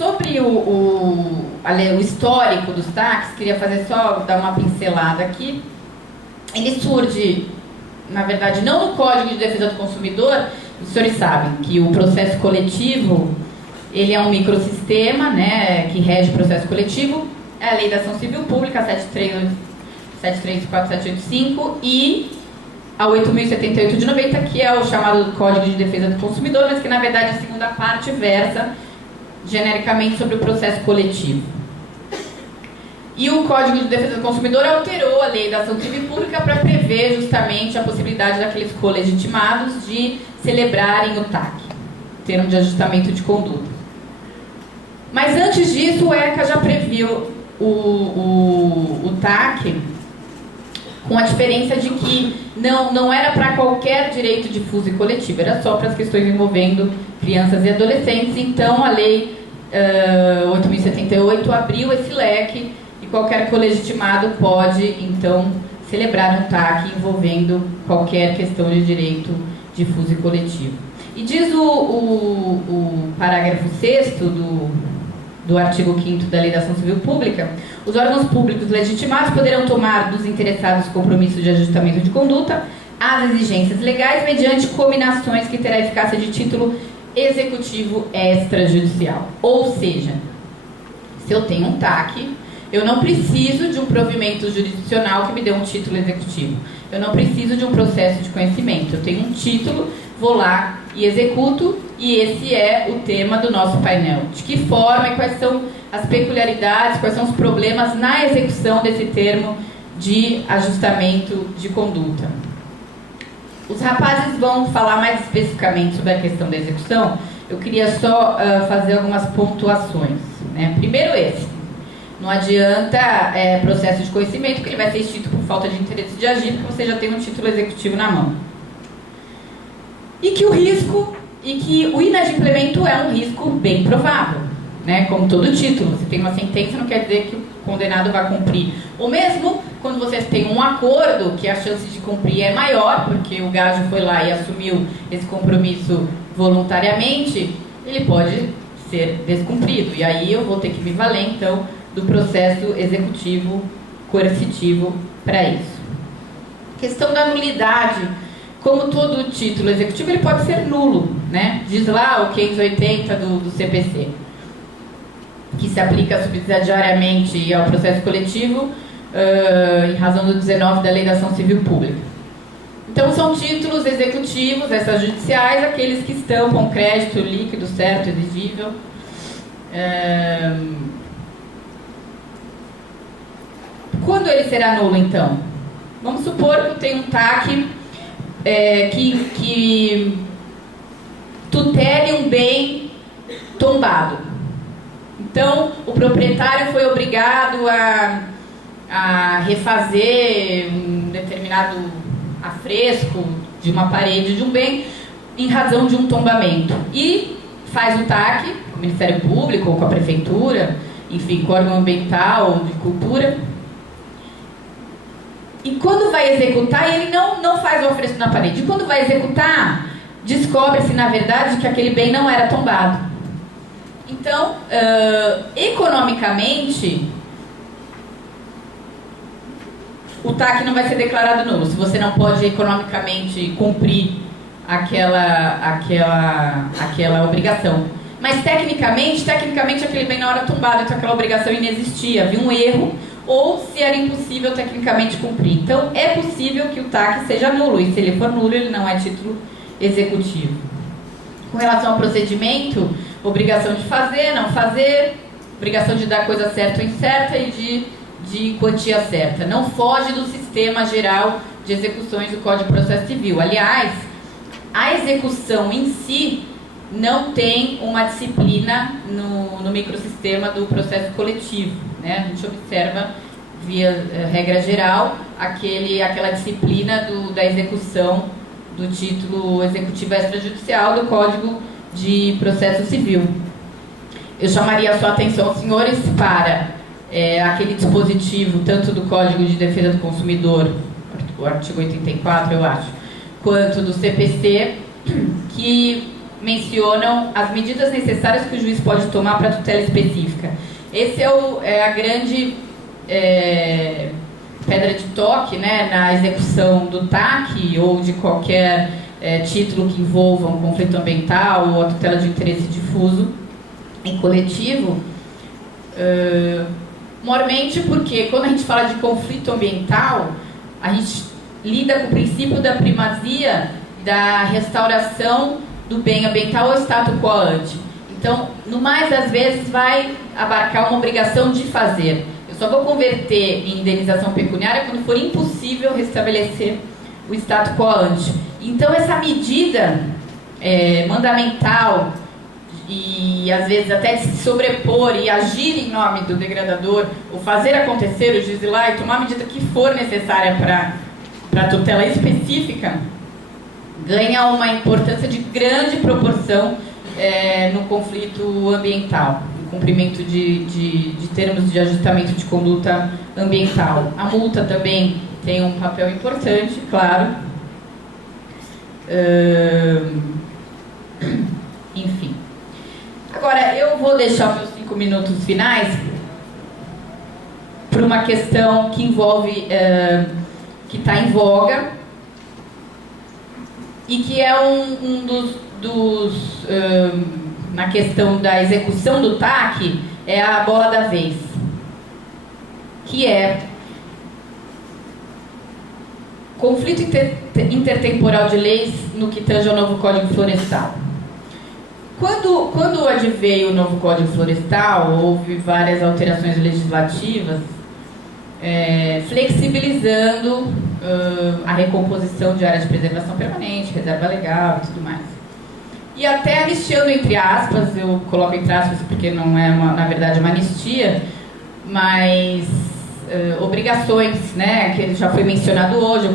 Sobre o histórico dos TACs, queria fazer só dar uma pincelada aqui. Ele surge, na verdade, não no Código de Defesa do Consumidor. Os senhores sabem que o processo coletivo, ele é um microsistema, né, que rege o processo coletivo. É a Lei da Ação Civil Pública, 734.785, e a 8.078 de 90, que é o chamado Código de Defesa do Consumidor, mas que, na verdade, a segunda parte versa genericamente sobre o processo coletivo. E o Código de Defesa do Consumidor alterou a Lei da Ação Civil Pública para prever justamente a possibilidade daqueles colegitimados de celebrarem o TAC, termo de ajustamento de conduta. Mas antes disso, o ECA já previu o TAC, com a diferença de que não era para qualquer direito difuso e coletivo, era só para as questões envolvendo crianças e adolescentes. Então, a Lei 8.078 abriu esse leque e qualquer colegitimado pode, então, celebrar um TAC envolvendo qualquer questão de direito difuso e coletivo. E diz o parágrafo 6º do artigo 5º da Lei da Ação Civil Pública: os órgãos públicos legitimados poderão tomar dos interessados compromissos de ajustamento de conduta às exigências legais mediante combinações que terá eficácia de título executivo extrajudicial. Ou seja, se eu tenho um TAC, eu não preciso de um provimento jurisdicional que me dê um título executivo. Eu não preciso de um processo de conhecimento. Eu tenho um título, vou lá e executo, e esse é o tema do nosso painel. De que forma e quais são as peculiaridades, quais são os problemas na execução desse termo de ajustamento de conduta. Os rapazes vão falar mais especificamente sobre a questão da execução. Eu queria só fazer algumas pontuações, né? Primeiro esse. Não adianta processo de conhecimento, que ele vai ser extinto por falta de interesse de agir, porque você já tem um título executivo na mão. E que o risco, e que o inadimplemento é um risco bem provável, né? Como todo título, você tem uma sentença, não quer dizer que o condenado vai cumprir. Ou mesmo quando você tem um acordo, que a chance de cumprir é maior, porque o gajo foi lá e assumiu esse compromisso voluntariamente, ele pode ser descumprido. E aí eu vou ter que me valer, então, do processo executivo coercitivo para isso. Questão da nulidade. Como todo título executivo, ele pode ser nulo, né? Diz lá o 580 do CPC, que se aplica subsidiariamente ao processo coletivo em razão do 19 da Lei da Ação Civil Pública. Então, são títulos executivos, extrajudiciais, aqueles que estampam crédito líquido, certo, exigível. Quando ele será nulo, então? Vamos supor que eu tenho um TAC que tutele um bem tombado. Então, o proprietário foi obrigado a refazer um determinado afresco de uma parede de um bem em razão de um tombamento. E faz o TAC com o Ministério Público ou com a Prefeitura, enfim, com o órgão ambiental ou de cultura. E quando vai executar, ele não faz o afresco na parede. E quando vai executar, descobre-se, na verdade, que aquele bem não era tombado. Então, economicamente, o TAC não vai ser declarado nulo, se você não pode economicamente cumprir aquela obrigação. Mas, tecnicamente aquele bem não era tombado, então aquela obrigação inexistia, havia um erro, ou se era impossível tecnicamente cumprir. Então, é possível que o TAC seja nulo, e se ele for nulo, ele não é título executivo. Com relação ao procedimento, obrigação de fazer, não fazer, obrigação de dar coisa certa ou incerta e de quantia certa. Não foge do sistema geral de execuções do Código de Processo Civil. Aliás, a execução em si não tem uma disciplina no microsistema do processo coletivo, né? A gente observa, via regra geral, aquela disciplina da execução do título executivo extrajudicial do Código de Processo Civil. Eu chamaria a sua atenção, senhores, para aquele dispositivo, tanto do Código de Defesa do Consumidor, o artigo 84, eu acho, quanto do CPC, que mencionam as medidas necessárias que o juiz pode tomar para tutela específica. Esse é a grande pedra de toque, né, na execução do TAC ou de qualquer título que envolva um conflito ambiental ou a tutela de interesse difuso e coletivo. Mormente porque quando a gente fala de conflito ambiental, a gente lida com o princípio da primazia da restauração do bem ambiental ou status quo ante. Então, no mais das vezes, vai abarcar uma obrigação de fazer. Eu só vou converter em indenização pecuniária quando for impossível restabelecer o status quo ante. Então, essa medida mandamental e, às vezes, até de se sobrepor e agir em nome do degradador, ou fazer acontecer, o juiz ir lá e tomar a medida que for necessária para tutela específica, ganha uma importância de grande proporção no conflito ambiental, no cumprimento de termos de ajustamento de conduta ambiental. A multa também tem um papel importante, claro. Enfim. Agora, eu vou deixar os meus 5 minutos finais para uma questão que envolve, que está em voga, e que é um dos na questão da execução do TAC, é a bola da vez, que é conflito intertemporal de leis no que tange ao novo Código Florestal. Quando adveio o novo Código Florestal, houve várias alterações legislativas flexibilizando a recomposição de áreas de preservação permanente, reserva legal e tudo mais. E até anistiando, entre aspas, eu coloco entre aspas porque não é, na verdade, uma anistia, mas obrigações, né, que já foi mencionado hoje,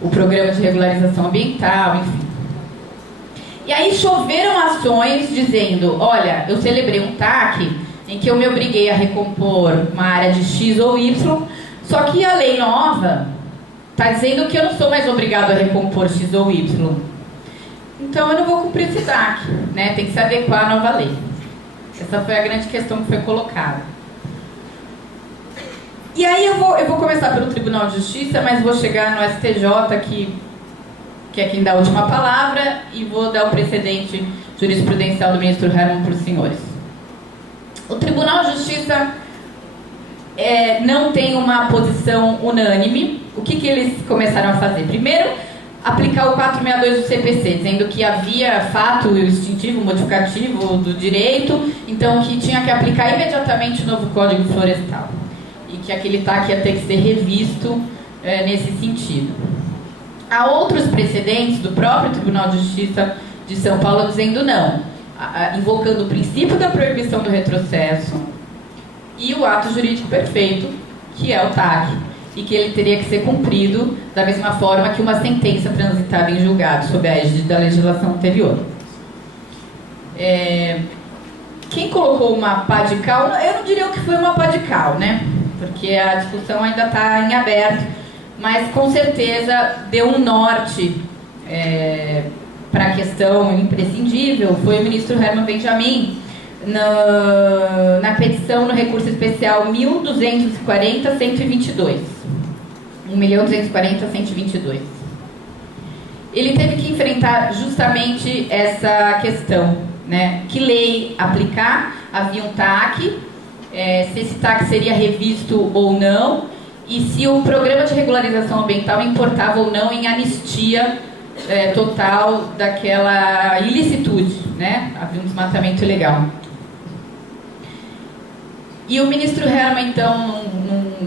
o programa de regularização ambiental, enfim. E aí choveram ações dizendo, olha, eu celebrei um TAC em que eu me obriguei a recompor uma área de X ou Y, só que a lei nova está dizendo que eu não sou mais obrigado a recompor X ou Y. Então eu não vou cumprir esse TAC, né? Tem que se adequar à nova lei. Essa foi a grande questão que foi colocada. E aí eu vou começar pelo Tribunal de Justiça, mas vou chegar no STJ, que é quem dá a última palavra, e vou dar o precedente jurisprudencial do ministro Herman para os senhores. O Tribunal de Justiça não tem uma posição unânime. O que eles começaram a fazer? Primeiro, aplicar o 462 do CPC, dizendo que havia fato extintivo, modificativo do direito, então que tinha que aplicar imediatamente o novo Código Florestal. E que aquele TAC ia ter que ser revisto nesse sentido. Há outros precedentes do próprio Tribunal de Justiça de São Paulo dizendo não, invocando o princípio da proibição do retrocesso e o ato jurídico perfeito, que é o TAC, e que ele teria que ser cumprido da mesma forma que uma sentença transitada em julgado sob a égide da legislação anterior. Quem colocou uma pá de cal, eu não diria que foi uma pá de cal, né? Porque a discussão ainda está em aberto, mas com certeza deu um norte para a questão imprescindível. Foi o ministro Herman Benjamin, na petição no recurso especial 1.240.122. 1.240.122. Ele teve que enfrentar justamente essa questão, né? Que lei aplicar? Havia um TAC, se esse TAC seria revisto ou não, e se o programa de regularização ambiental importava ou não em anistia total daquela ilicitude, né? Havia um desmatamento ilegal. E o ministro Herman, então,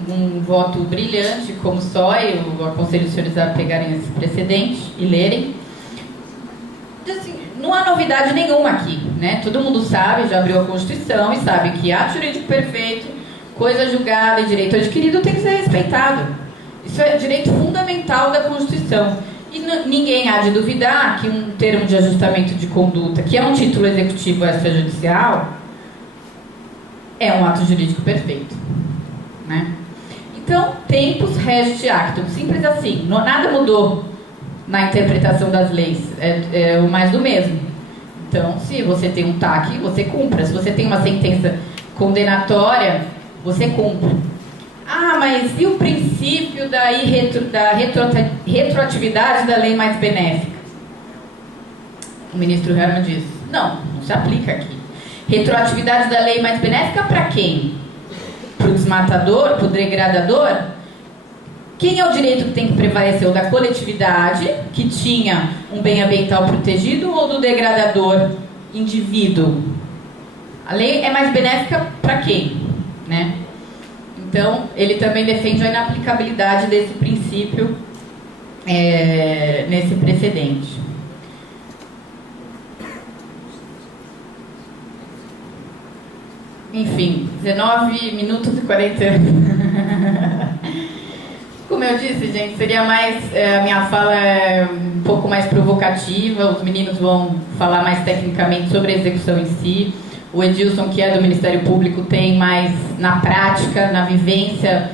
num voto brilhante, como só, eu aconselho os senhores a pegarem esse precedente e lerem, assim, não há novidade nenhuma aqui, né? Todo mundo sabe, já abriu a Constituição e sabe que ato jurídico perfeito, coisa julgada e direito adquirido tem que ser respeitado. Isso é direito fundamental da Constituição. E ninguém há de duvidar que um termo de ajustamento de conduta, que é um título executivo extrajudicial, é um ato jurídico perfeito, né? Então, tempus regit actum, simples assim, nada mudou na interpretação das leis, é o mais do mesmo. Então, se você tem um TAC, você cumpra. Se você tem uma sentença condenatória, você cumpre. Ah, mas e o princípio da retroatividade da lei mais benéfica? O ministro Herman diz, não se aplica aqui. Retroatividade da lei mais benéfica para quem? Para o desmatador, para o degradador? Quem é o direito que tem que prevalecer? O da coletividade, que tinha um bem ambiental protegido, ou do degradador indivíduo? A lei é mais benéfica para quem? Né? Então, ele também defende a inaplicabilidade desse princípio nesse precedente. Enfim, 19 minutos e 40 anos. Como eu disse, gente, seria mais... a minha fala é um pouco mais provocativa, os meninos vão falar mais tecnicamente sobre a execução em si. O Edilson, que é do Ministério Público, tem mais na prática, na vivência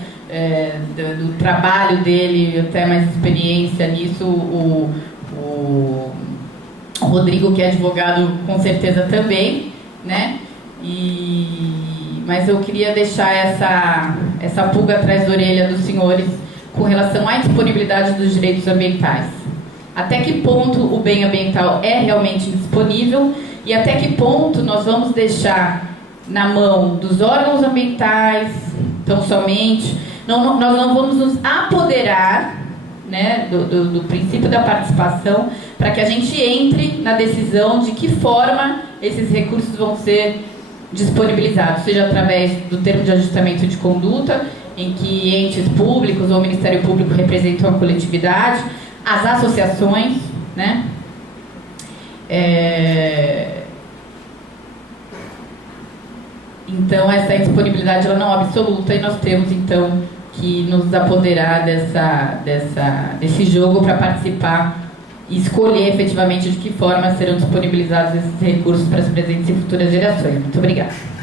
do trabalho dele, até mais experiência nisso. O Rodrigo, que é advogado, com certeza também, né? Mas eu queria deixar essa pulga atrás da orelha dos senhores com relação à disponibilidade dos direitos ambientais. Até que ponto o bem ambiental é realmente disponível e até que ponto nós vamos deixar na mão dos órgãos ambientais, tão somente, nós não vamos nos apoderar, né, do princípio da participação para que a gente entre na decisão de que forma esses recursos vão ser disponibilizados, seja através do termo de ajustamento de conduta, em que entes públicos ou o Ministério Público representam a coletividade, as associações, né? Então, essa disponibilidade ela não é absoluta e nós temos, então, que nos apoderar desse jogo para participar e escolher efetivamente de que forma serão disponibilizados esses recursos para as presentes e futuras gerações. Muito obrigada.